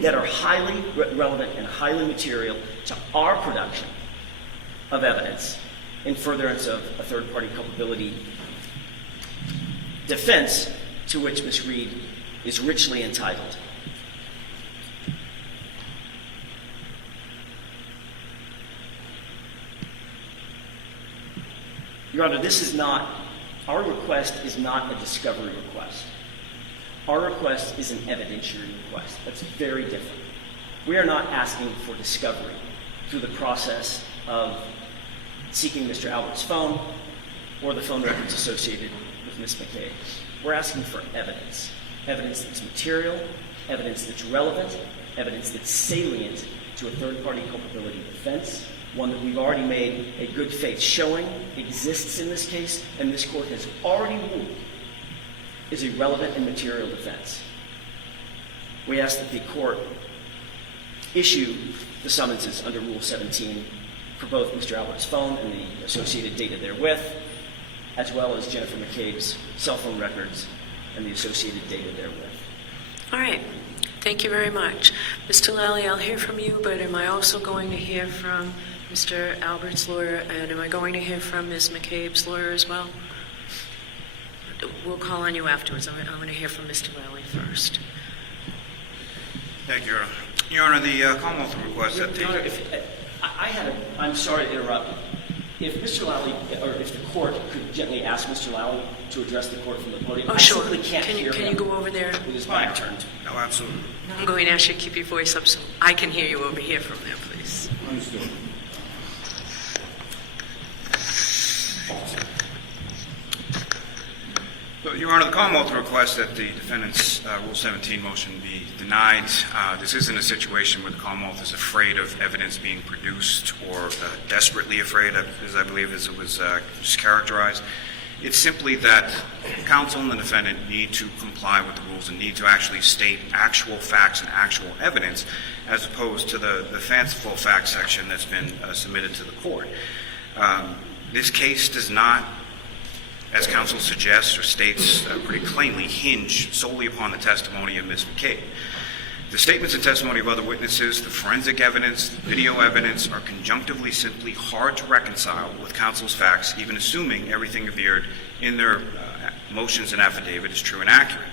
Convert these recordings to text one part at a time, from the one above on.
that are highly relevant and highly material to our production of evidence in furtherance of a third-party culpability defense to which Ms. Reed is richly entitled. Your Honor, our request is not a discovery request. Our request is an evidentiary request. That's very different. We are not asking for discovery through the process of seeking Mr. Albert's phone or the phone records associated with Ms. McCabe. We're asking for evidence. Evidence that's material, evidence that's relevant, evidence that's salient to a third-party culpability defense, one that we've already made a good faith showing exists in this case, and this court has already ruled is a relevant and material defense. We ask that the court issue the summonses under Rule 17 for both Mr. Albert's phone and the associated data therewith, as well as Jennifer McCabe's cell phone records and the associated data therewith. All right. Thank you very much. Mr. Lally, I'll hear from you, but am I also going to hear from Mr. Albert's lawyer, and am I going to hear from Ms. McCabe's lawyer as well? We'll call on you afterwards. I'm going to hear from Mr. Lally first. Thank you, Your Honor. Your Honor, the Commonwealth requests that Your Honor, I'm sorry to interrupt. If Mr. Lally, or if the court could gently ask Mr. Lally to address the court from the podium. Oh, I sure. simply can't hear him. Can you go over there? With his back turned. No, absolutely. I'm going to ask you to keep your voice up so I can hear you over here from there, please. Understood. So, Your Honor, the Commonwealth requests that the defendant's Rule 17 motion be denied. This isn't a situation where the Commonwealth is afraid of evidence being produced or desperately afraid, as I believe as it was just characterized. It's simply that counsel and the defendant need to comply with the rules and need to actually state actual facts and actual evidence, as opposed to the fanciful fact section that's been submitted to the court. This case does not, as counsel suggests or states pretty plainly, hinge solely upon the testimony of Ms. McCabe. The statements and testimony of other witnesses, the forensic evidence, the video evidence are conjunctively simply hard to reconcile with counsel's facts, even assuming everything appeared in their motions and affidavit is true and accurate,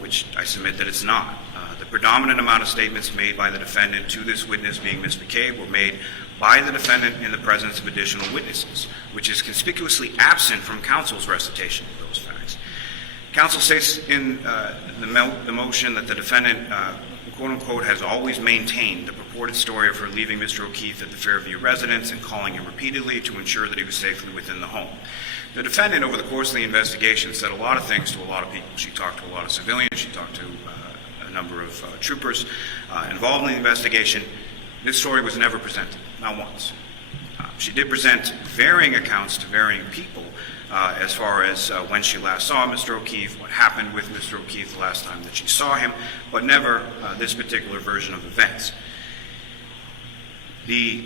which I submit that it's not. The predominant amount of statements made by the defendant to this witness, being Ms. McCabe, were made by the defendant in the presence of additional witnesses, which is conspicuously absent from counsel's recitation of those facts. Counsel states in the motion that the defendant, quote-unquote, has always maintained the purported story of her leaving Mr. O'Keefe at the Fairview residence and calling him repeatedly to ensure that he was safely within the home. The defendant, over the course of the investigation, said a lot of things to a lot of people. She talked to a lot of civilians. She talked to a number of troopers involved in the investigation. This story was never presented, not once. She did present varying accounts to varying people as far as when she last saw Mr. O'Keefe, what happened with Mr. O'Keefe the last time that she saw him, but never this particular version of events. The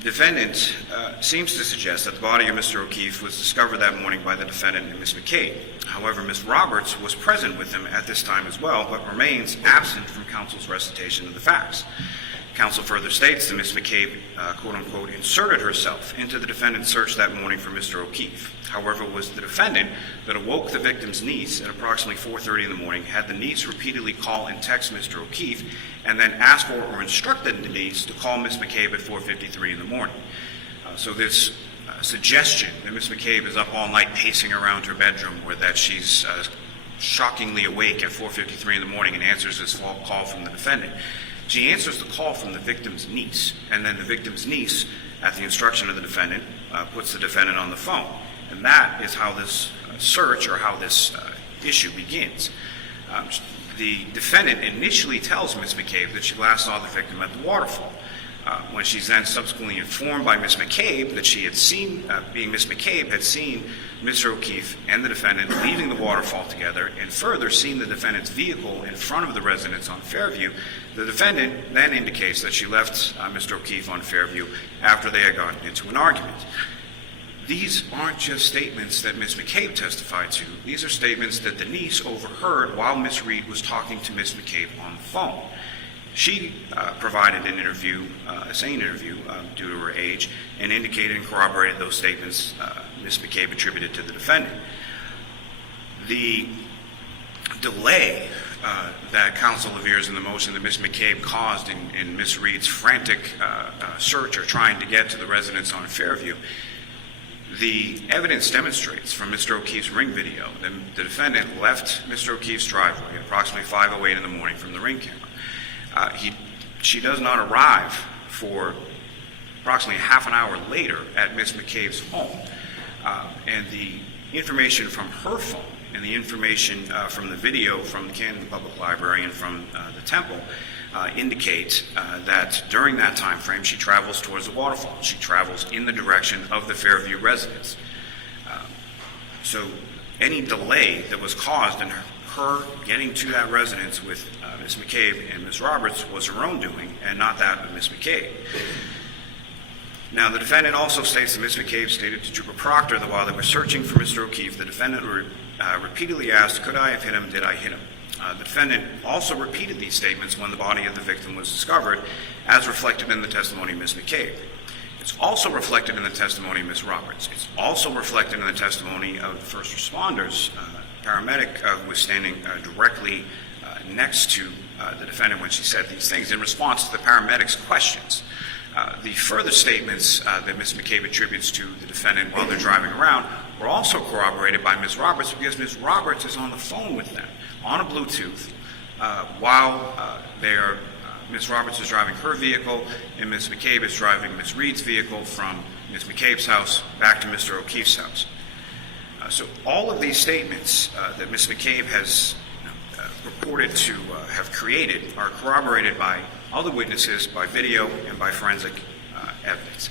defendant seems to suggest that the body of Mr. O'Keefe was discovered that morning by the defendant and Ms. McCabe. However, Ms. Roberts was present with him at this time as well, but remains absent from counsel's recitation of the facts. Counsel further states that Ms. McCabe, quote-unquote, inserted herself into the defendant's search that morning for Mr. O'Keefe. However, it was the defendant that awoke the victim's niece at approximately 4:30 in the morning, had the niece repeatedly call and text Mr. O'Keefe, and then asked for or instructed the niece to call Ms. McCabe at 4:53 in the morning. So this suggestion that Ms. McCabe is up all night pacing around her bedroom, or that she's shockingly awake at 4:53 in the morning and answers this call from the defendant. She answers the call from the victim's niece, and then the victim's niece, at the instruction of the defendant, puts the defendant on the phone. And that is how this search, or how this issue begins. The defendant initially tells Ms. McCabe that she last saw the victim at the waterfall. When she's then subsequently informed by Ms. McCabe that she had seen, being Ms. McCabe, had seen Mr. O'Keefe and the defendant leaving the waterfall together, and further seen the defendant's vehicle in front of the residence on Fairview, the defendant then indicates that she left Mr. O'Keefe on Fairview after they had gotten into an argument. these aren't just statements that Ms. McCabe testified to. These are statements that the niece overheard while Ms. Reed was talking to Ms. McCabe on the phone. She provided an interview, a sane interview, due to her age, and indicated and corroborated those statements Ms. McCabe attributed to the defendant. The delay that counsel aveers in the motion that Ms. McCabe caused in Ms. Reed's frantic search or trying to get to the residence on Fairview, the evidence demonstrates from Mr. O'Keefe's ring video that the defendant left Mr. O'Keefe's driveway at approximately 5:08 in the morning from the ring camera. She does not arrive for approximately half an hour later at Ms. McCabe's home. And the information from her phone and the information from the video from the Camden Public Library and from the Temple indicate that during that time frame she travels towards the waterfall. She travels in the direction of the Fairview residence. So any delay that was caused in her getting to that residence with Ms. McCabe and Ms. Roberts was her own doing and not that of Ms. McCabe. Now, the defendant also states that Ms. McCabe stated to Trooper Proctor that while they were searching for Mr. O'Keefe, the defendant repeatedly asked, "Could I have hit him? Did I hit him?" The defendant also repeated these statements when the body of the victim was discovered, as reflected in the testimony of Ms. McCabe. It's also reflected in the testimony of Ms. Roberts. It's also reflected in the testimony of the first responders, paramedic who was standing directly next to the defendant when she said these things in response to the paramedic's questions. The further statements that Ms. McCabe attributes to the defendant while they're driving around were also corroborated by Ms. Roberts because Ms. Roberts is on the phone with them on a Bluetooth while Ms. Roberts is driving her vehicle and Ms. McCabe is driving Ms. Reed's vehicle from Ms. McCabe's house back to Mr. O'Keefe's house. So all of these statements that Ms. McCabe has purported to have created are corroborated by other witnesses, by video, and by forensic evidence.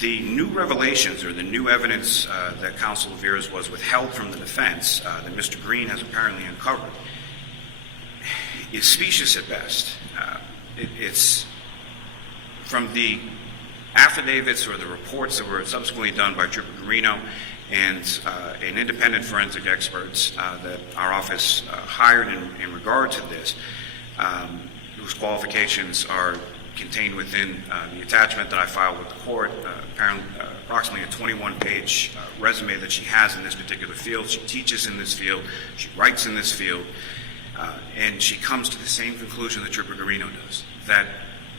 The new revelations or the new evidence that counsel aveers was withheld from the defense that Mr. Green has apparently uncovered is specious at best. It's from the affidavits or the reports that were subsequently done by Trooper Garino and an independent forensic experts that our office hired in regard to this, whose qualifications are contained within the attachment that I filed with the court, approximately a 21-page resume that she has in this particular field. She teaches in this field, she writes in this field, and she comes to the same conclusion that Trooper Garino does, that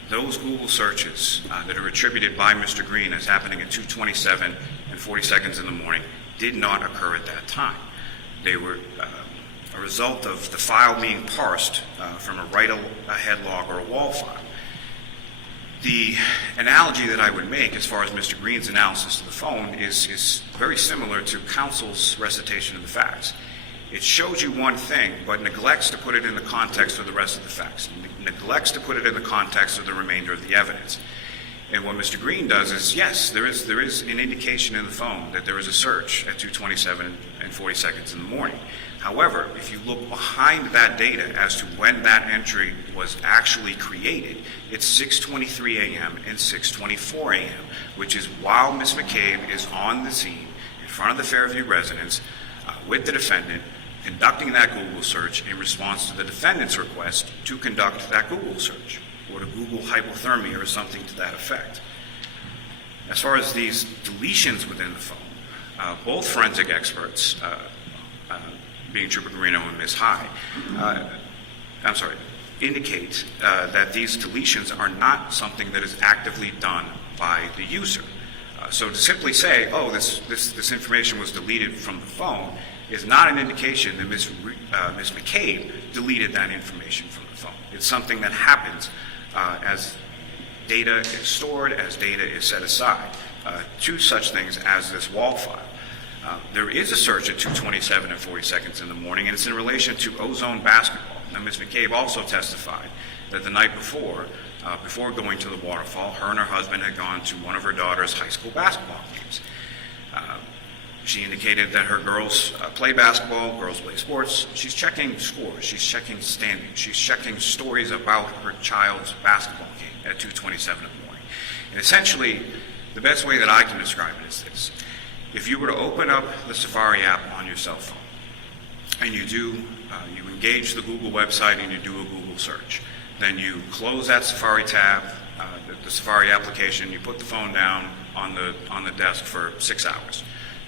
those Google searches that are attributed by Mr. Green as happening at 2:27 and 40 seconds in the morning did not occur at that time. They were a result of the file being parsed from a write-ahead log or a wall file. The analogy that I would make as far as Mr. Green's analysis of the phone is very similar to counsel's recitation of the facts. It shows you one thing, but neglects to put it in the context of the rest of the facts. Neglects to put it in the context of the remainder of the evidence. And what Mr. Green does is, yes, there is an indication in the phone that there was a search at 2:27 and 40 seconds in the morning. However, if you look behind that data as to when that entry was actually created, it's 6:23 a.m. and 6:24 a.m., which is while Ms. McCabe is on the scene in front of the Fairview residence with the defendant, conducting that Google search in response to the defendant's request to conduct that Google search, or to Google hypothermia or something to that effect. As far as these deletions within the phone, both forensic experts, being Trooper Garino and Ms. High, indicate that these deletions are not something that is actively done by the user. So to simply say, oh, this information was deleted from the phone is not an indication that Ms. McCabe deleted that information from the phone. It's something that happens as data is stored, as data is set aside, to such things as this wall file. There is a search at 2:27 and 40 seconds in the morning, and it's in relation to Ozone basketball. Now, Ms. McCabe also testified that the night before going to the waterfall, her and her husband had gone to one of her daughter's high school basketball games. She indicated that her girls play basketball, girls play sports. She's checking scores, she's checking standings, she's checking stories about her child's basketball game at 2:27 in the morning. And essentially, the best way that I can describe it is this. If you were to open up the Safari app on your cell phone, and you engage the Google website and you do a Google search, then you close that Safari tab, the Safari application, you put the phone down on the desk for 6 hours.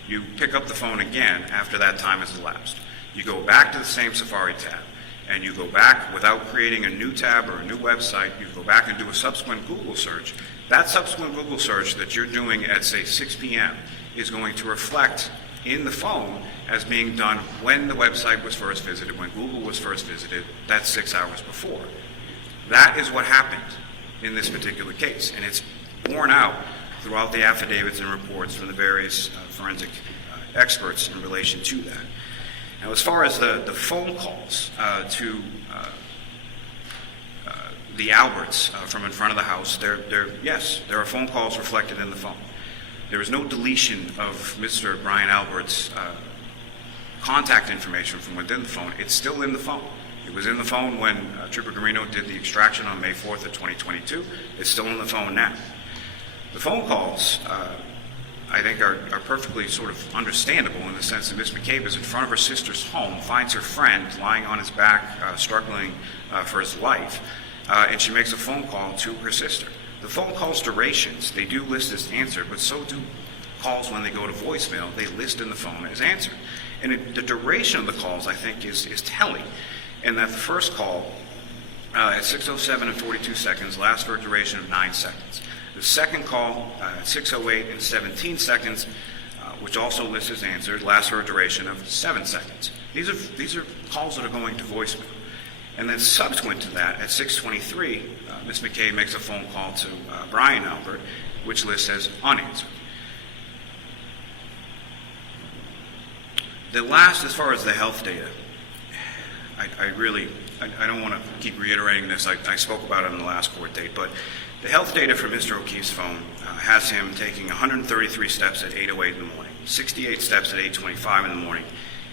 You pick up the phone again after that time has elapsed. You go back to the same Safari tab, and you go back without creating a new tab or a new website, you go back and do a subsequent Google search. That subsequent Google search that you're doing at, say, 6 p.m. is going to reflect in the phone as being done when the website was first visited, when Google was first visited, that's 6 hours before. That is what happened in this particular case, and it's borne out throughout the affidavits and reports from the various forensic experts in relation to that. Now, as far as the phone calls to the Alberts from in front of the house, yes, there are phone calls reflected in the phone. There is no deletion of Mr. Brian Albert's contact information from within the phone. It's still in the phone. It was in the phone when Trooper Garino did the extraction on May 4th of 2022. It's still in the phone now. The phone calls, I think, are perfectly sort of understandable in the sense that Ms. McCabe is in front of her sister's home, finds her friend lying on his back, struggling for his life, and she makes a phone call to her sister. The phone call's durations, they do list as answered, but so do calls when they go to voicemail. They list in the phone as answered. And the duration of the calls, I think, is telling, in that the first call at 6:07 and 42 seconds lasts for a duration of 9 seconds. The second call at 6:08 and 17 seconds, which also lists as answered, lasts for a duration of 7 seconds. These are calls that are going to voicemail. And then subsequent to that, at 6:23, Ms. McCabe makes a phone call to Brian Albert, which lists as unanswered. The last, as far as the health data, I don't want to keep reiterating this. I spoke about it in the last court date, but the health data for Mr. O'Keefe's phone has him taking 133 steps at 8:08 in the morning, 68 steps at 8:25 in the morning,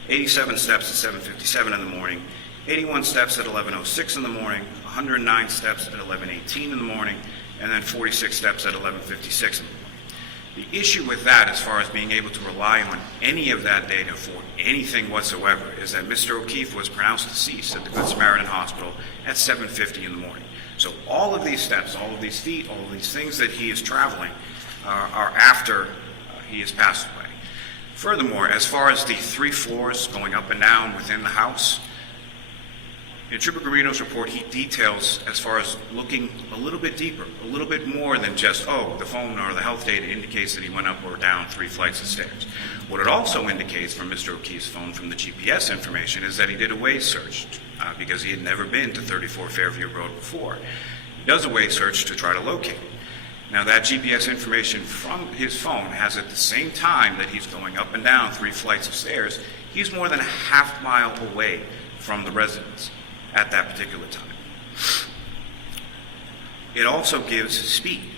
87 steps at 7:57 in the morning, 81 steps at 11:06 in the morning, 109 steps at 11:18 in the morning, and then 46 steps at 11:56 in the morning. The issue with that, as far as being able to rely on any of that data for anything whatsoever, is that Mr. O'Keefe was pronounced deceased at the Good Samaritan Hospital at 7:50 in the morning. So all of these steps, all of these feet, all of these things that he is traveling are after he has passed away. Furthermore, as far as the 3 floors going up and down within the house, in Trooper Garino's report, he details as far as looking a little bit deeper, a little bit more than just, the phone or the health data indicates that he went up or down 3 flights of stairs. What it also indicates from Mr. O'Keefe's phone, from the GPS information, is that he did a Waze search because he had never been to 34 Fairview Road before. He does a Waze search to try to locate it. Now, that GPS information from his phone has, at the same time that he's going up and down 3 flights of stairs, he's more than a half mile away from the residence at that particular time. It also gives speed.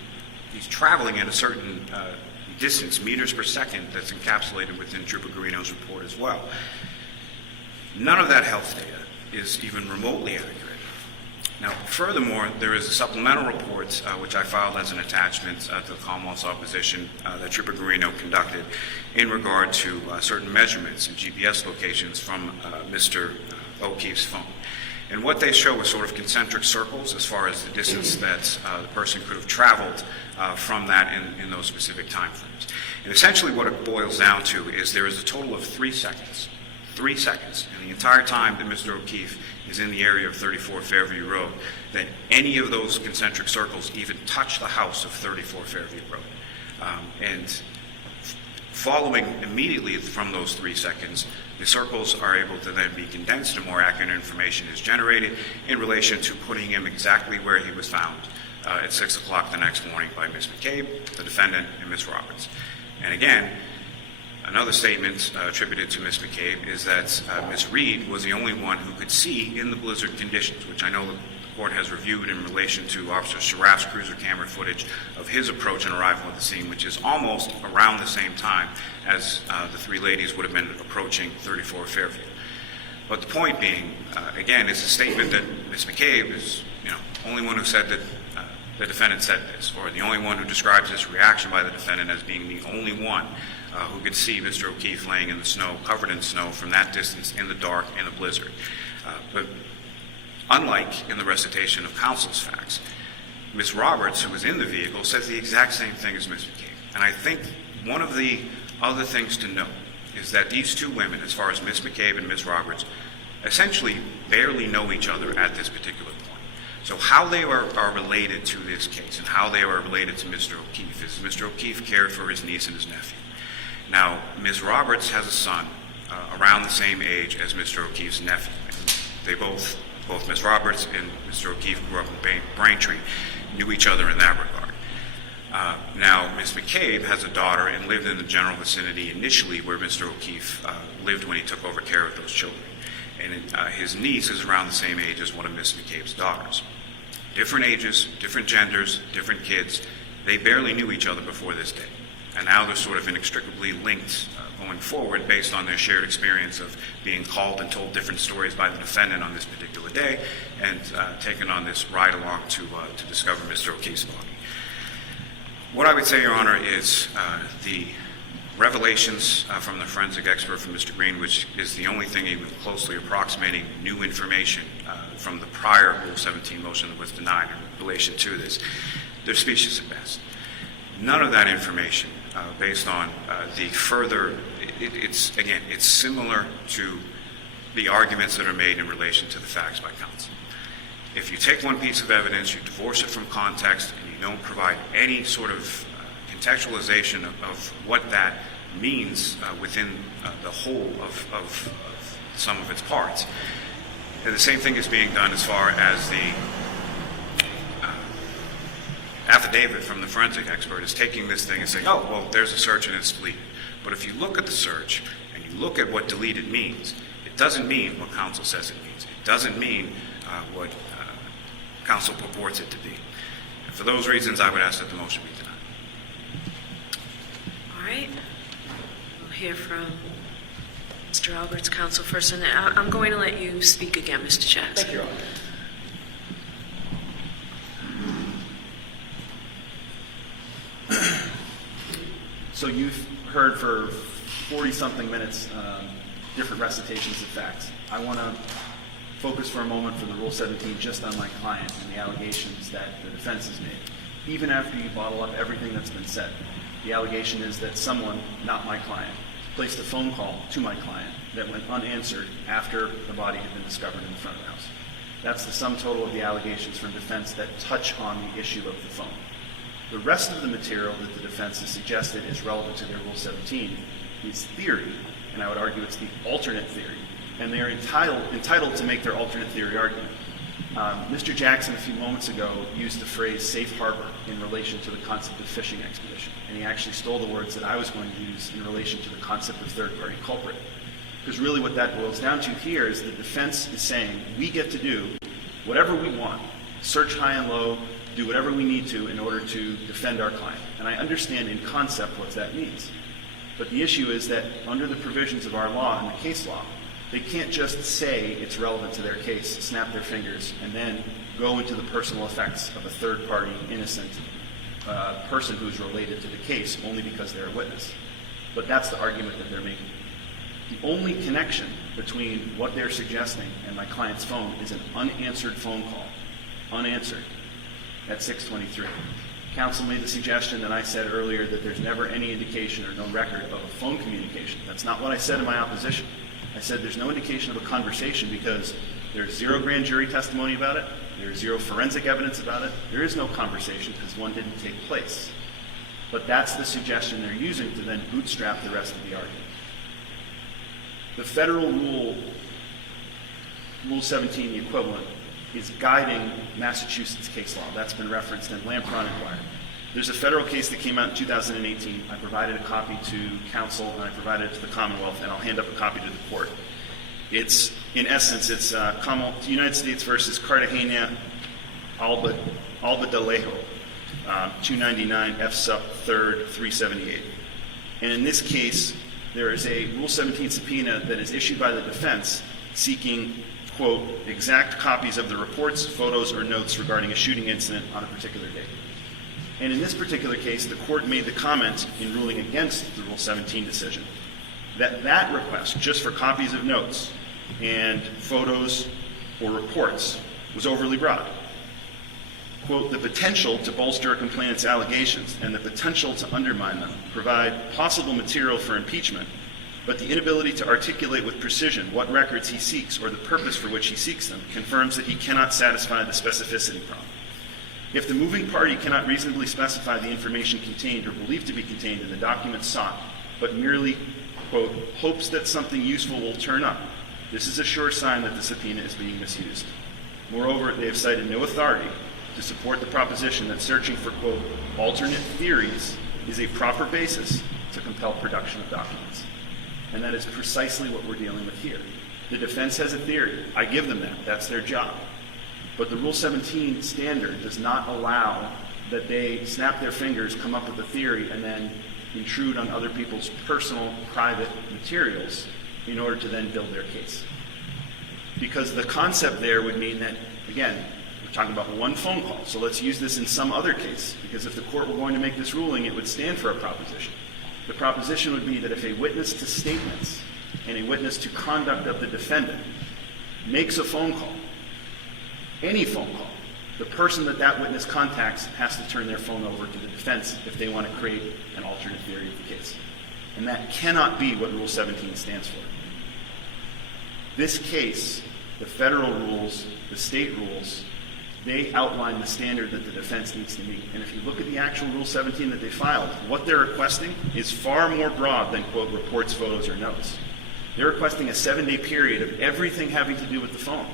He's traveling at a certain distance, meters per second, that's encapsulated within Trooper Garino's report as well. None of that health data is even remotely accurate. Now, furthermore, there is a supplemental report, which I filed as an attachment to the Commonwealth's opposition that Trooper Garino conducted in regard to certain measurements and GPS locations from Mr. O'Keefe's phone. And what they show is sort of concentric circles as far as the distance that the person could have traveled from that in those specific time frames. And essentially what it boils down to is there is a total of 3 seconds. 3 seconds in the entire time that Mr. O'Keefe is in the area of 34 Fairview Road that any of those concentric circles even touch the house of 34 Fairview Road. And following immediately from those 3 seconds, the circles are able to then be condensed and more accurate information is generated in relation to putting him exactly where he was found at 6 o'clock the next morning by Ms. McCabe, the defendant, and Ms. Roberts. And again, another statement attributed to Ms. McCabe is that Ms. Reed was the only one who could see in the blizzard conditions, which I know the court has reviewed in relation to Officer Sharaf's cruiser camera footage of his approach and arrival at the scene, which is almost around the same time as the 3 ladies would have been approaching 34 Fairview. But the point being, again, is a statement that Ms. McCabe is, the only one who said that the defendant said this, or the only one who describes this reaction by the defendant as being the only one who could see Mr. O'Keefe laying in the snow, covered in snow from that distance in the dark in a blizzard. But unlike in the recitation of counsel's facts, Ms. Roberts, who was in the vehicle, says the exact same thing as Ms. McCabe. And I think one of the other things to note is that these two women, as far as Ms. McCabe and Ms. Roberts, essentially barely know each other at this particular point. So how they are related to this case and how they are related to Mr. O'Keefe is Mr. O'Keefe cared for his niece and his nephew. Now, Ms. Roberts has a son around the same age as Mr. O'Keefe's nephew. They both Ms. Roberts and Mr. O'Keefe grew up in Braintree, knew each other in that regard. Now, Ms. McCabe has a daughter and lived in the general vicinity initially where Mr. O'Keefe lived when he took over care of those children. And his niece is around the same age as one of Ms. McCabe's daughters. Different ages, different genders, different kids. They barely knew each other before this day. And now they're sort of inextricably linked going forward based on their shared experience of being called and told different stories by the defendant on this particular day and taken on this ride along to discover Mr. O'Keefe's body. What I would say, Your Honor, is the revelations from the forensic expert from Mr. Green, which is the only thing even closely approximating new information from the prior Rule 17 motion that was denied in relation to this, they're specious at best. None of that information, based on the further, it's similar to the arguments that are made in relation to the facts by counsel. If you take one piece of evidence, you divorce it from context, and you don't provide any sort of contextualization of what that means within the whole of some of its parts. And the same thing is being done as far as the affidavit from the forensic expert is taking this thing and saying, oh, well, there's a search and it's deleted. But if you look at the search and you look at what deleted means, it doesn't mean what counsel says it means. It doesn't mean what counsel purports it to be. And for those reasons, I would ask that the motion be denied. All right. We'll hear from Mr. Albert's counsel first, and I'm going to let you speak again, Mr. Jackson. Thank you, Your Honor. So you've heard for 40-something minutes different recitations of facts. I want to focus for a moment for the Rule 17 just on my client and the allegations that the defense has made. Even after you bottle up everything that's been said, the allegation is that someone, not my client, placed a phone call to my client that went unanswered after the body had been discovered in the front of the house. That's the sum total of the allegations from defense that touch on the issue of the phone. The rest of the material that the defense has suggested is relevant to their Rule 17 is theory, and I would argue it's the alternate theory, and they're entitled to make their alternate theory argument. Mr. Jackson, a few moments ago, used the phrase safe harbor in relation to the concept of fishing expedition, and he actually stole the words that I was going to use in relation to the concept of third-party culprit. Because really what that boils down to here is the defense is saying we get to do whatever we want, search high and low, do whatever we need to in order to defend our client. And I understand in concept what that means. But the issue is that under the provisions of our law and the case law, they can't just say it's relevant to their case, snap their fingers, and then go into the personal effects of a third-party innocent person who's related to the case only because they're a witness. But that's the argument that they're making. The only connection between what they're suggesting and my client's phone is an unanswered phone call. Unanswered. At 6:23. Counsel made the suggestion that I said earlier that there's never any indication or no record of a phone communication. That's not what I said in my opposition. I said there's no indication of a conversation because there's zero grand jury testimony about it, there's zero forensic evidence about it, there is no conversation because one didn't take place. But that's the suggestion they're using to then bootstrap the rest of the argument. The federal Rule 17, the equivalent, is guiding Massachusetts case law. That's been referenced in Lampron Inquiry. There's a federal case that came out in 2018. I provided a copy to counsel and I provided it to the Commonwealth, and I'll hand up a copy to the court. It's, in essence, it's United States versus Cartagena Albadalejo, 299 F sub 3rd 378. And in this case, there is a Rule 17 subpoena that is issued by the defense seeking, quote, exact copies of the reports, photos, or notes regarding a shooting incident on a particular date. And in this particular case, the court made the comment in ruling against the Rule 17 decision that that request, just for copies of notes and photos or reports, was overly broad. Quote, the potential to bolster a complainant's allegations and the potential to undermine them provide possible material for impeachment, but the inability to articulate with precision what records he seeks or the purpose for which he seeks them confirms that he cannot satisfy the specificity problem. If the moving party cannot reasonably specify the information contained or believed to be contained in the documents sought, but merely, quote, hopes that something useful will turn up, this is a sure sign that the subpoena is being misused. Moreover, they have cited no authority to support the proposition that searching for, quote, alternate theories is a proper basis to compel production of documents. And that is precisely what we're dealing with here. The defense has a theory. I give them that. That's their job. But the Rule 17 standard does not allow that they snap their fingers, come up with a theory, and then intrude on other people's personal, private materials in order to then build their case. Because the concept there would mean that, again, we're talking about one phone call. So let's use this in some other case. Because if the court were going to make this ruling, it would stand for a proposition. The proposition would be that if a witness to statements and a witness to conduct of the defendant makes a phone call, any phone call, the person that that witness contacts has to turn their phone over to the defense if they want to create an alternate theory of the case. And that cannot be what Rule 17 stands for. This case, the federal rules, the state rules, they outline the standard that the defense needs to meet. And if you look at the actual Rule 17 that they filed, what they're requesting is far more broad than, quote, reports, photos, or notes. They're requesting a 7-day period of everything having to do with the phone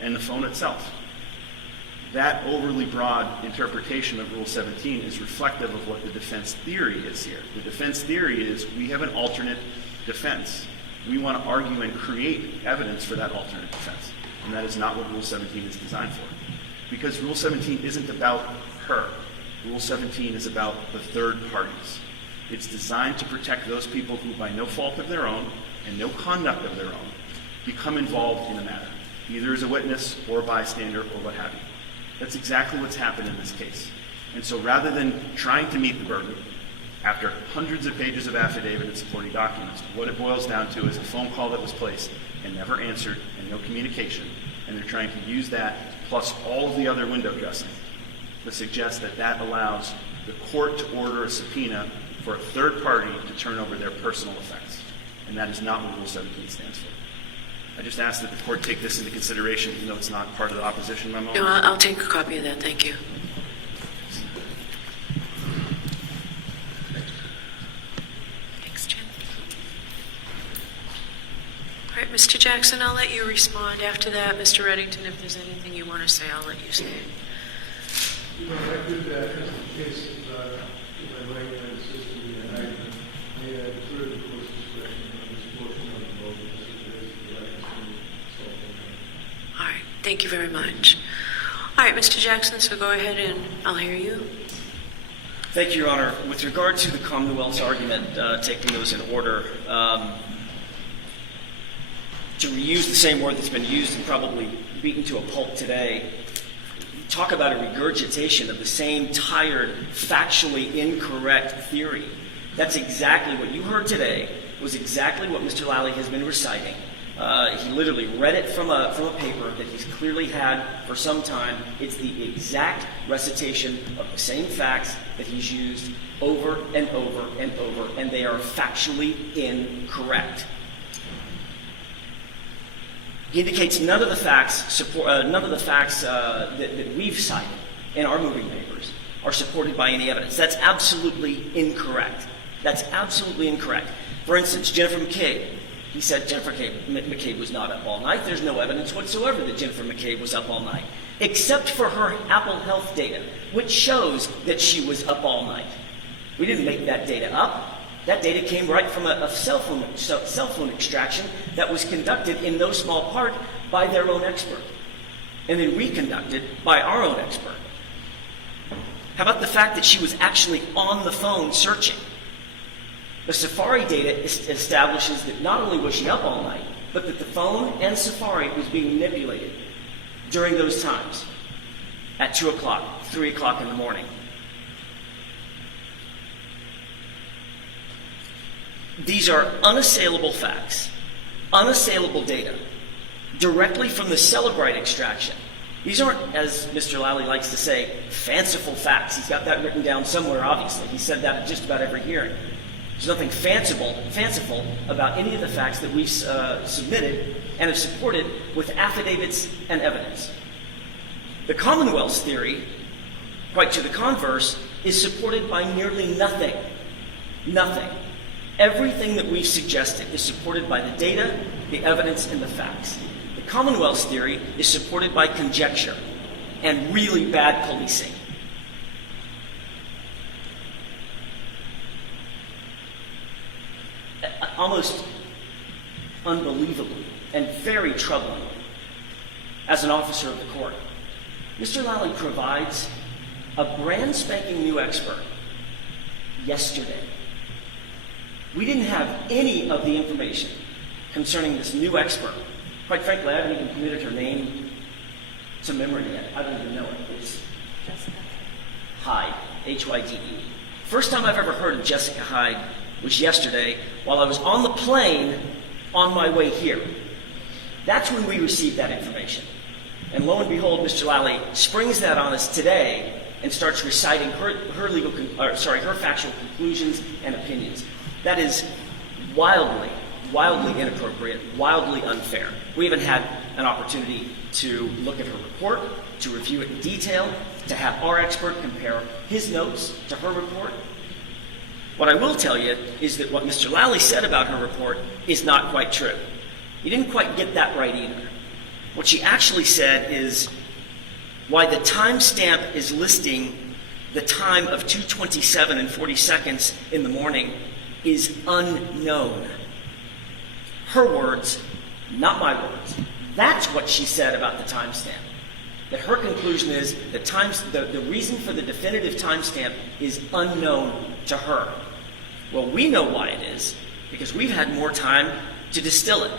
and the phone itself. That overly broad interpretation of Rule 17 is reflective of what the defense theory is here. The defense theory is we have an alternate defense. We want to argue and create evidence for that alternate defense. And that is not what Rule 17 is designed for. Because Rule 17 isn't about her. Rule 17 is about the third parties. It's designed to protect those people who, by no fault of their own and no conduct of their own, become involved in a matter, either as a witness or a bystander or what have you. That's exactly what's happened in this case. And so rather than trying to meet the burden, after hundreds of pages of affidavit and supporting documents, what it boils down to is a phone call that was placed and never answered and no communication. And they're trying to use that, plus all of the other window dressing, to suggest that that allows the court to order a subpoena for a third party to turn over their personal effects. And that is not what Rule 17 stands for. I just ask that the court take this into consideration, even though it's not part of the opposition memo. No, I'll take a copy of that. Thank you. Thanks, Jen. All right, Mr. Jackson, I'll let you respond. After that, Mr. Reddington, if there's anything you want to say, I'll let you say it. You know, I did that in the case of my right-hand system, and I had further course discretion on this portion of the vote, because it is the right to All right, thank you very much. All right, Mr. Jackson, so go ahead and I'll hear you. Thank you, Your Honor. With regard to the Commonwealth's argument, taking those in order, to reuse the same word that's been used and probably beaten to a pulp today, talk about a regurgitation of the same tired, factually incorrect theory. That's exactly what you heard today, was exactly what Mr. Lally has been reciting. He literally read it from a paper that he's clearly had for some time. It's the exact recitation of the same facts that he's used over and over and over, and they are factually incorrect. He indicates none of the facts that we've cited in our moving papers are supported by any evidence. That's absolutely incorrect. That's absolutely incorrect. For instance, Jennifer McCabe. He said Jennifer McCabe was not up all night. There's no evidence whatsoever that Jennifer McCabe was up all night, except for her Apple Health data, which shows that she was up all night. We didn't make that data up. That data came right from a cell phone extraction that was conducted in no small part by their own expert, and then reconducted by our own expert. How about the fact that she was actually on the phone searching? The Safari data establishes that not only was she up all night, but that the phone and Safari was being manipulated during those times at 2 o'clock, 3 o'clock in the morning. These are unassailable facts, unassailable data, directly from the Cellebrite extraction. These aren't, as Mr. Lally likes to say, fanciful facts. He's got that written down somewhere, obviously. He said that at just about every hearing. There's nothing fanciful about any of the facts that we've submitted and have supported with affidavits and evidence. The Commonwealth's theory, quite to the converse, is supported by nearly nothing. Nothing. Everything that we've suggested is supported by the data, the evidence, and the facts. The Commonwealth's theory is supported by conjecture and really bad policing. Almost unbelievably and very troubling as an officer of the court, Mr. Lally provides a brand spanking new expert yesterday. We didn't have any of the information concerning this new expert. Quite frankly, I haven't even committed her name to memory yet. I don't even know it. It's Jessica Hyde, H-Y-D-E. First time I've ever heard of Jessica Hyde was yesterday while I was on the plane on my way here. That's when we received that information. And lo and behold, Mr. Lally springs that on us today and starts reciting her factual conclusions and opinions. That is wildly inappropriate, wildly unfair. We haven't had an opportunity to look at her report, to review it in detail, to have our expert compare his notes to her report. What I will tell you is that what Mr. Lally said about her report is not quite true. He didn't quite get that right either. What she actually said is why the timestamp is listing the time of 2:27 and 40 seconds in the morning is unknown. Her words, not my words. That's what she said about the timestamp. That her conclusion is that the reason for the definitive timestamp is unknown to her. Well, we know why it is, because we've had more time to distill it.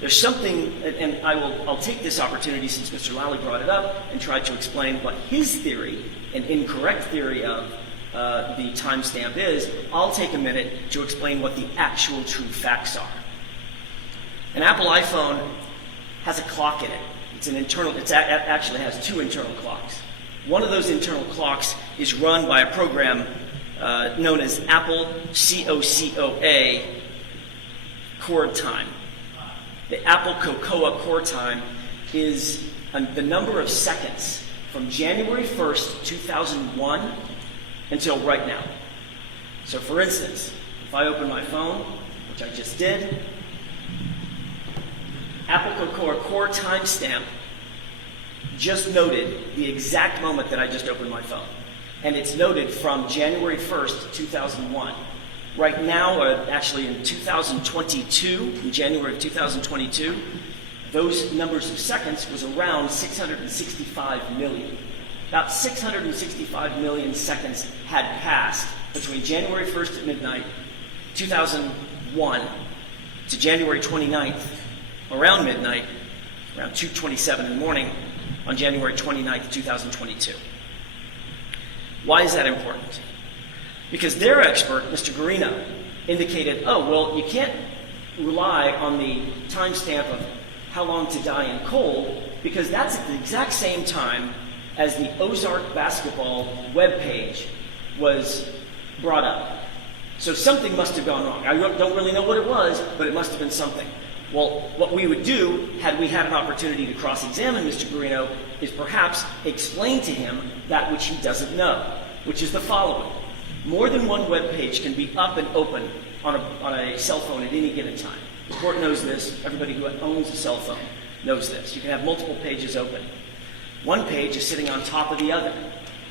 There's something, and I'll take this opportunity since Mr. Lally brought it up and tried to explain what his theory, an incorrect theory of the timestamp is. I'll take a minute to explain what the actual true facts are. An Apple iPhone has a clock in it. It actually has two internal clocks. One of those internal clocks is run by a program known as Apple COCOA chord time. The Apple Cocoa core time is the number of seconds from January 1st, 2001 until right now. So for instance, if I open my phone, which I just did, Apple Cocoa core timestamp just noted the exact moment that I just opened my phone. And it's noted from January 1st, 2001. Right now, actually in 2022, in January of 2022, those numbers of seconds was around 665 million. About 665 million seconds had passed between January 1st at midnight, 2001, to January 29th, around midnight, around 2:27 in the morning, on January 29th, 2022. Why is that important? Because their expert, Mr. Guarino, indicated, you can't rely on the timestamp of how long to die in cold, because that's at the exact same time as the Ozark basketball webpage was brought up. So something must have gone wrong. I don't really know what it was, but it must have been something. Well, what we would do, had we had an opportunity to cross-examine Mr. Guarino, is perhaps explain to him that which he doesn't know, which is the following. More than one web page can be up and open on a cell phone at any given time. The court knows this. Everybody who owns a cell phone knows this. You can have multiple pages open. One page is sitting on top of the other,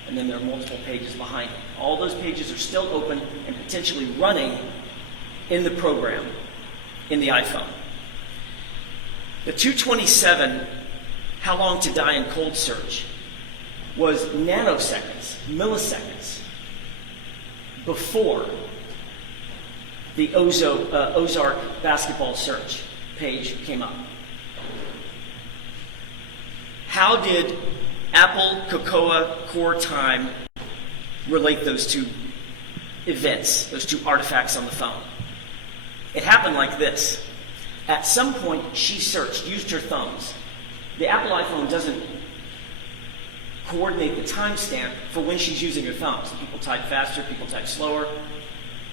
and then there are multiple pages behind it. All those pages are still open and potentially running in the program, in the iPhone. The 2:27 how long to die in cold search was nanoseconds, milliseconds, before the Ozark basketball search page came up. How did Apple Cocoa core time relate those two events, those two artifacts on the phone? It happened like this. At some point, she searched, used her thumbs. The Apple iPhone doesn't coordinate the timestamp for when she's using her thumbs. People type faster, people type slower.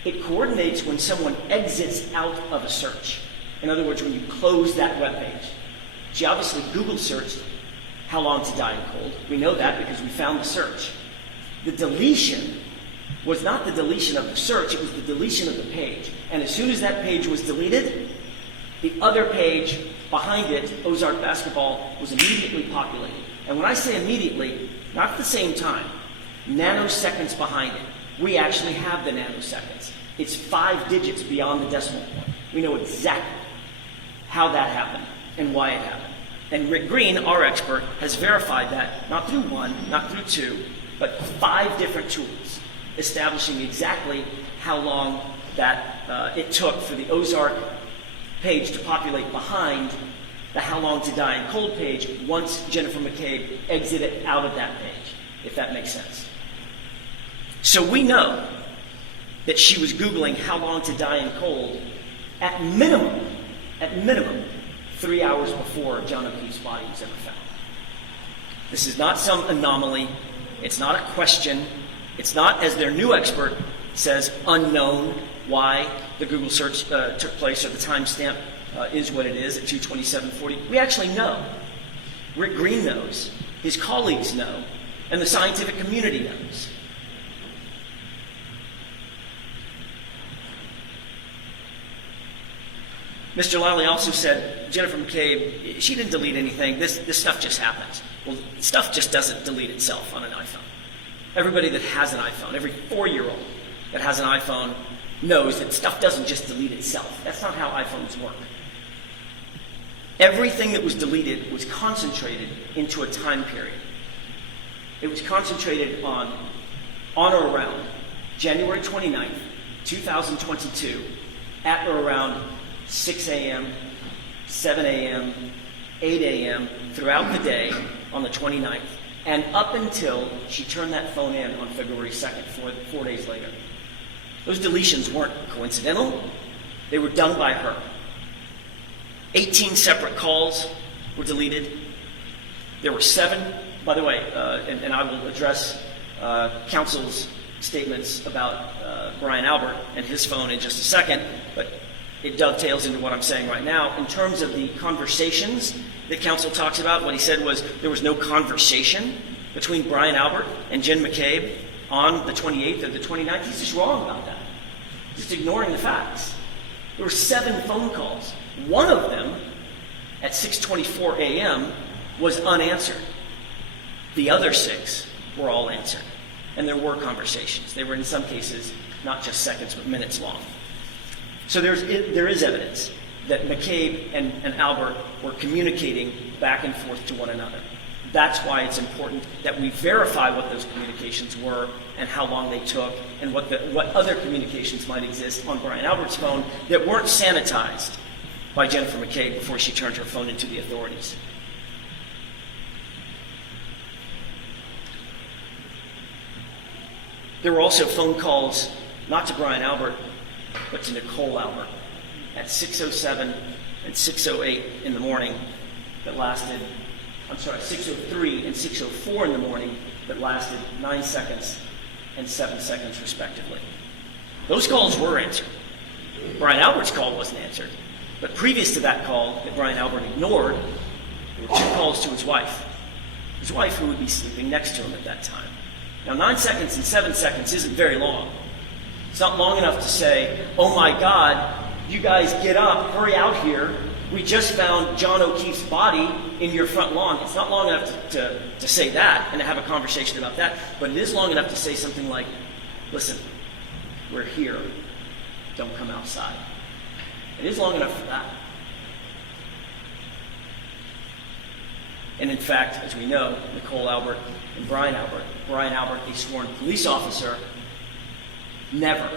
It coordinates when someone exits out of a search. In other words, when you close that web page. She obviously Google searched how long to die in cold. We know that because we found the search. The deletion was not the deletion of the search, it was the deletion of the page. And as soon as that page was deleted, the other page behind it, Ozark Basketball, was immediately populated. And when I say immediately, not at the same time, nanoseconds behind it. We actually have the nanoseconds. It's 5 digits beyond the decimal point. We know exactly how that happened and why it happened. And Rick Green, our expert, has verified that, not through 1, not through 2, but 5 different tools, establishing exactly how long that it took for the Ozark page to populate behind the how long to die in cold page once Jennifer McCabe exited out of that page, if that makes sense. So we know that she was Googling how long to die in cold at minimum, 3 hours before John O'Keefe's body was ever found. This is not some anomaly. It's not a question. It's not, as their new expert says, unknown why the Google search took place or the timestamp is what it is at 2:27:40. We actually know. Rick Green knows. His colleagues know. And the scientific community knows. Mr. Lally also said, Jennifer McCabe, she didn't delete anything. This stuff just happens. Well, stuff just doesn't delete itself on an iPhone. Everybody that has an iPhone, every 4-year-old that has an iPhone knows that stuff doesn't just delete itself. That's not how iPhones work. Everything that was deleted was concentrated into a time period. It was concentrated on or around January 29th, 2022, at or around 6 a.m., 7 a.m., 8 a.m., throughout the day on the 29th, and up until she turned that phone in on February 2nd, 4 days later. Those deletions weren't coincidental. They were done by her. 18 separate calls were deleted. There were 7, by the way, and I will address counsel's statements about Brian Albert and his phone in just a second, but it dovetails into what I'm saying right now. In terms of the conversations that counsel talks about, what he said was there was no conversation between Brian Albert and Jen McCabe on the 28th or the 29th. He's just wrong about that. Just ignoring the facts. There were 7 phone calls. One of them, at 6:24 a.m., was unanswered. The other 6 were all answered. And there were conversations. They were, in some cases, not just seconds, but minutes long. So there is evidence that McCabe and Albert were communicating back and forth to one another. That's why it's important that we verify what those communications were and how long they took and what other communications might exist on Brian Albert's phone that weren't sanitized by Jennifer McCabe before she turned her phone into the authorities. There were also phone calls, not to Brian Albert, but to Nicole Albert at 6:07 and 6:08 in the morning that lasted, 6:03 and 6:04 in the morning that lasted 9 seconds and 7 seconds respectively. Those calls were answered. Brian Albert's call wasn't answered. But previous to that call that Brian Albert ignored, there were 2 calls to his wife who would be sleeping next to him at that time. Now 9 seconds and 7 seconds isn't very long. It's not long enough to say, oh my God, you guys get up, hurry out here. We just found John O'Keefe's body in your front lawn. It's not long enough to say that and to have a conversation about that, but it is long enough to say something like, listen, we're here. Don't come outside. It is long enough for that. And in fact, as we know, Nicole Albert and Brian Albert, a sworn police officer, never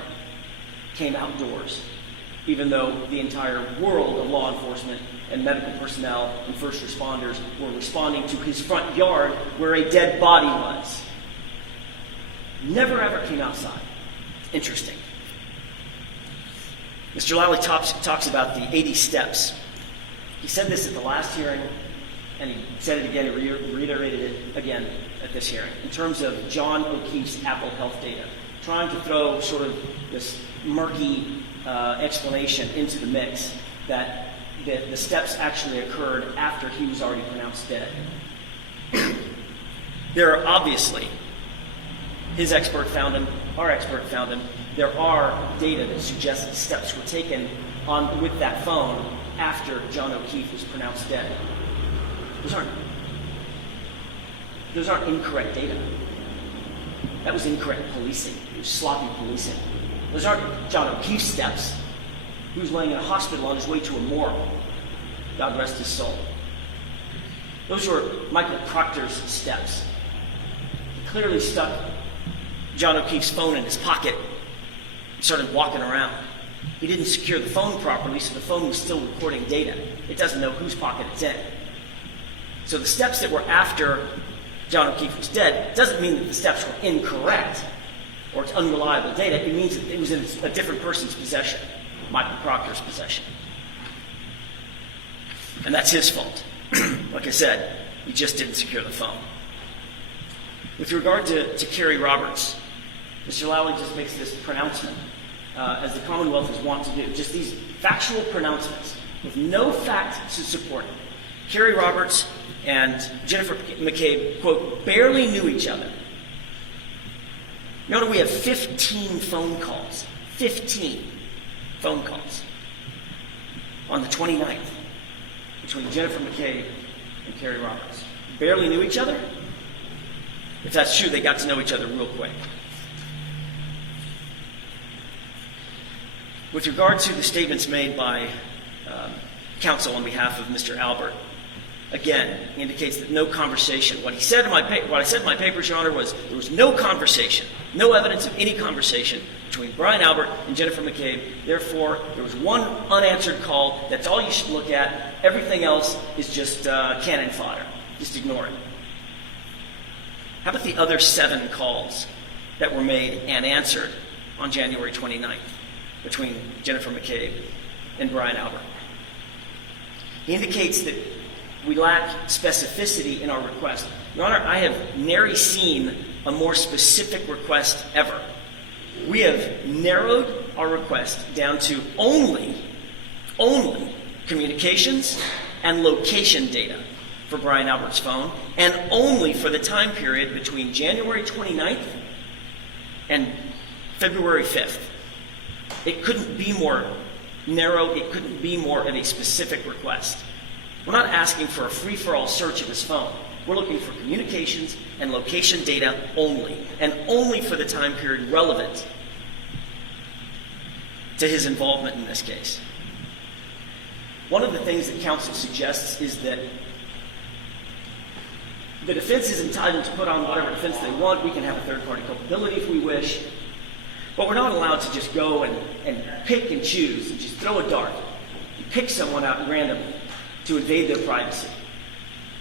came outdoors, even though the entire world of law enforcement and medical personnel and first responders were responding to his front yard where a dead body was. Never ever came outside. Interesting. Mr. Lally talks about the 80 steps. He said this at the last hearing, and he said it again, he reiterated it again at this hearing, in terms of John O'Keefe's Apple Health data, trying to throw sort of this murky explanation into the mix that the steps actually occurred after he was already pronounced dead. There are obviously, his expert found him, our expert found him, there are data that suggests that steps were taken with that phone after John O'Keefe was pronounced dead. Those aren't incorrect data. That was incorrect policing. It was sloppy policing. Those aren't John O'Keefe's steps. He was laying in a hospital on his way to a morgue. God rest his soul. Those were Michael Proctor's steps. He clearly stuck John O'Keefe's phone in his pocket and started walking around. He didn't secure the phone properly, so the phone was still recording data. It doesn't know whose pocket it's in. So the steps that were after John O'Keefe was dead doesn't mean that the steps were incorrect or it's unreliable data. It means that it was in a different person's possession, Michael Proctor's possession. And that's his fault. Like I said, he just didn't secure the phone. With regard to Kerry Roberts, Mr. Lally just makes this pronouncement, as the Commonwealth is wont to do, just these factual pronouncements with no fact to support it. Kerry Roberts and Jennifer McCabe, quote, barely knew each other. Note we have 15 phone calls. 15 phone calls on the 29th between Jennifer McCabe and Kerry Roberts. Barely knew each other? If that's true, they got to know each other real quick. With regard to the statements made by counsel on behalf of Mr. Albert, again, he indicates that no conversation. What I said in my papers, Your Honor, was there was no conversation, no evidence of any conversation between Brian Albert and Jennifer McCabe. Therefore, there was one unanswered call. That's all you should look at. Everything else is just cannon fodder. Just ignore it. How about the other 7 calls that were made and answered on January 29th between Jennifer McCabe and Brian Albert? He indicates that we lack specificity in our request. Your Honor, I have nary seen a more specific request ever. We have narrowed our request down to only communications and location data for Brian Albert's phone, and only for the time period between January 29th and February 5th. It couldn't be more narrow, it couldn't be more of a specific request. We're not asking for a free-for-all search of his phone. We're looking for communications and location data only, and only for the time period relevant to his involvement in this case. One of the things that counsel suggests is that the defense is entitled to put on whatever defense they want. We can have a third-party culpability if we wish. But we're not allowed to just go and pick and choose and just throw a dart and pick someone out randomly to invade their privacy.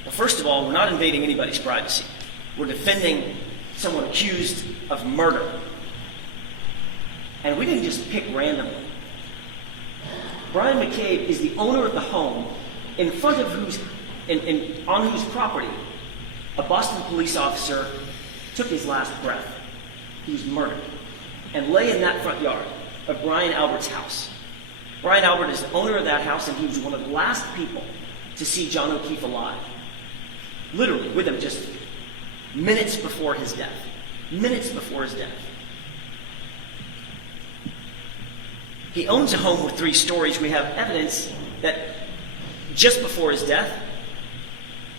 Well, first of all, we're not invading anybody's privacy. We're defending someone accused of murder. And we didn't just pick randomly. Brian McCabe is the owner of the home in front of on whose property a Boston police officer took his last breath. He was murdered and lay in that front yard of Brian Albert's house. Brian Albert is the owner of that house, and he was one of the last people to see John O'Keefe alive. Literally, with him just minutes before his death. Minutes before his death. He owns a home with 3 stories. We have evidence that just before his death,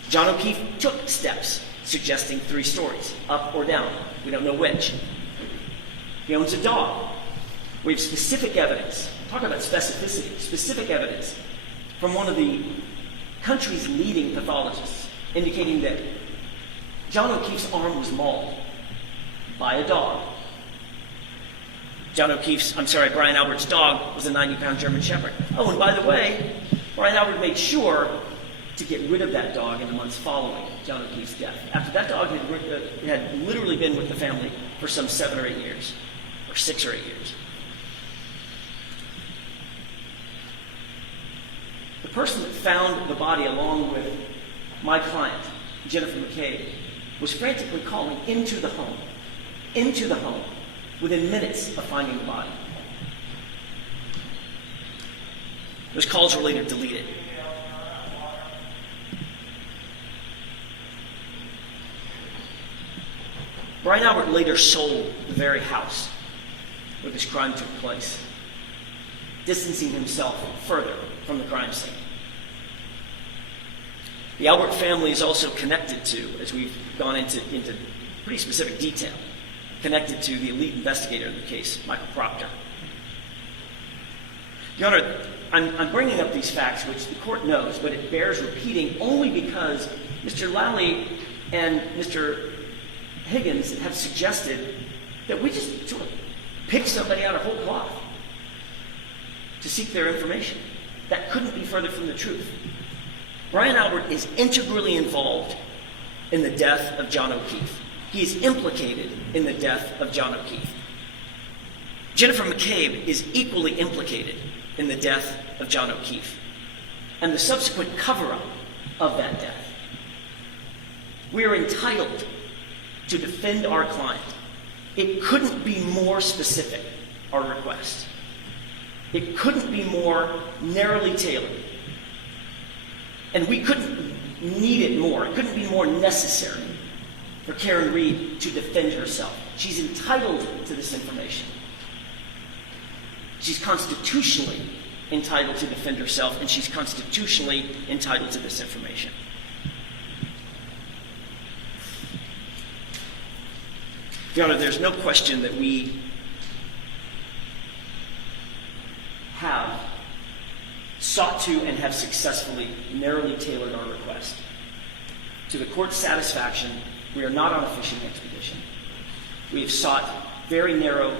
John O'Keefe took steps suggesting 3 stories, up or down. We don't know which. He owns a dog. We have specific evidence. Talk about specificity. Specific evidence from one of the country's leading pathologists indicating that John O'Keefe's arm was mauled by a dog. Brian Albert's dog was a 90-pound German Shepherd. Oh, and by the way, Brian Albert made sure to get rid of that dog in the months following John O'Keefe's death. After that dog had literally been with the family for some 7 or 8 years, or 6 or 8 years. person that found the body along with my client, Jennifer McCabe, was frantically calling into the home, within minutes of finding the body. Those calls were later deleted. Brian Albert later sold the very house where this crime took place, distancing himself further from the crime scene. The Albert family is also connected to, as we've gone into pretty specific detail, connected to the elite investigator in the case, Michael Proctor. Your Honor, I'm bringing up these facts, which the court knows, but it bears repeating only because Mr. Lally and Mr. Higgins have suggested that we just sort of pick somebody out of whole cloth to seek their information. That couldn't be further from the truth. Brian Albert is integrally involved in the death of John O'Keefe. He is implicated in the death of John O'Keefe. Jennifer McCabe is equally implicated in the death of John O'Keefe and the subsequent cover-up of that death. We are entitled to defend our client. It couldn't be more specific, our request. It couldn't be more narrowly tailored. And we couldn't need it more. It couldn't be more necessary for Karen Reed to defend herself. She's entitled to this information. She's constitutionally entitled to defend herself, and she's constitutionally entitled to this information. Your Honor, there's no question that we have sought to and have successfully narrowly tailored our request. To the court's satisfaction, we are not on a fishing expedition. We have sought very narrow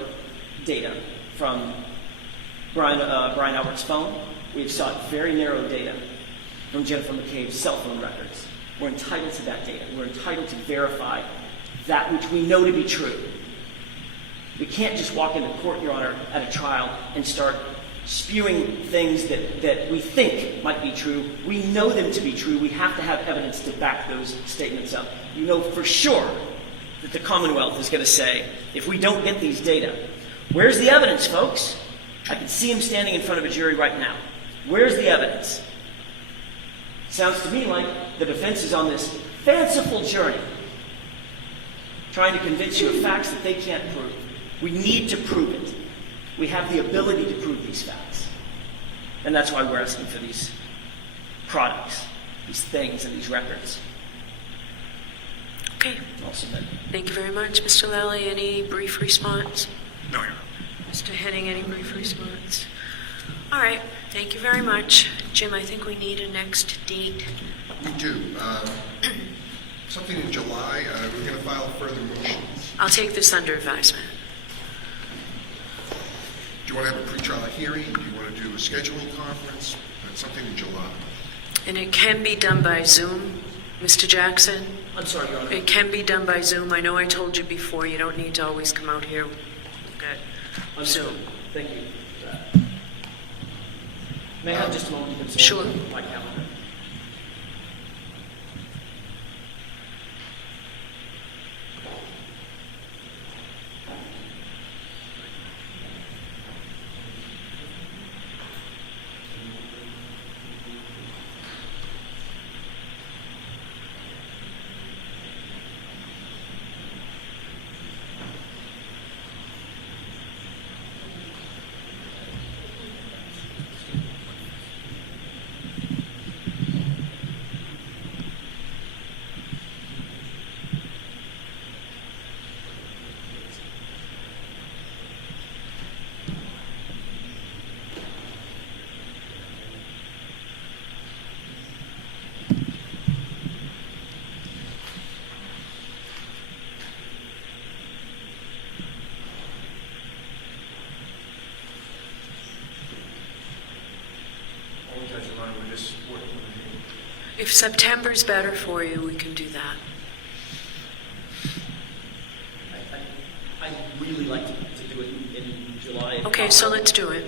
data from Brian Albert's phone. We have sought very narrow data from Jennifer McCabe's cell phone records. We're entitled to that data. We're entitled to verify that which we know to be true. We can't just walk into court, Your Honor, at a trial and start spewing things that we think might be true. We know them to be true. We have to have evidence to back those statements up. You know for sure that the Commonwealth is going to say, if we don't get these data, where's the evidence, folks? I can see him standing in front of a jury right now. Where's the evidence? Sounds to me like the defense is on this fanciful journey, trying to convince you of facts that they can't prove. We need to prove it. We have the ability to prove these facts. And that's why we're asking for these products, these things, and these records. Okay. I'll submit. Thank you very much. Mr. Lally, any brief response? No, Your Honor. Mr. Henning, any brief response? All right. Thank you very much. Jim, I think we need a next date. We do. Something in July. We're going to file further motions. I'll take this under advisement. Do you want to have a pretrial hearing? Do you want to do a scheduling conference? Something in July. And it can be done by Zoom, Mr. Jackson? I'm sorry, Your Honor. It can be done by Zoom. I know I told you before, you don't need to always come out here. Good. Zoom. Thank you for that. May I have just a moment to consult Sure. my calendar? If September's better for you, we can do that. I'd really like to do it in July. Okay, so let's do it.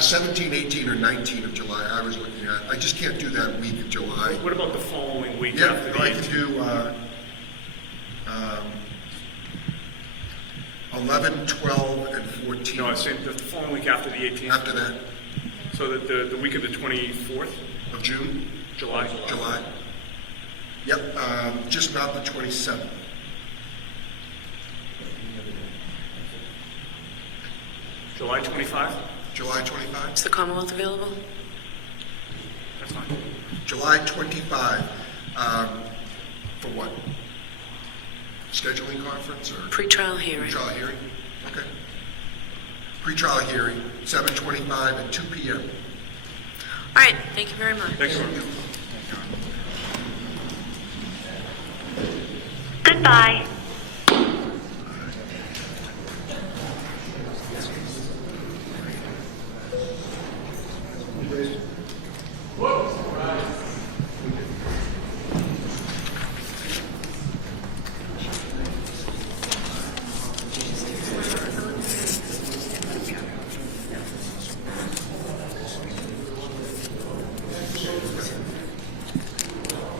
17, 18, or 19 of July I was looking at. I just can't do that week of July. What about the following week Yeah, after the I can 18th? do 11, 12, and 14. No, I was saying the following week after the 18th. After that, So that the week of the 24th, of June, July. July. Yep, just not the 27th. July 25? July 25? Is the Commonwealth available? That's fine. July 25. For what? Scheduling conference or Pre-trial hearing. pretrial hearing? Okay. Pretrial hearing, 7:25 and 2 p.m. All right, thank you very much. Thank you. Goodbye.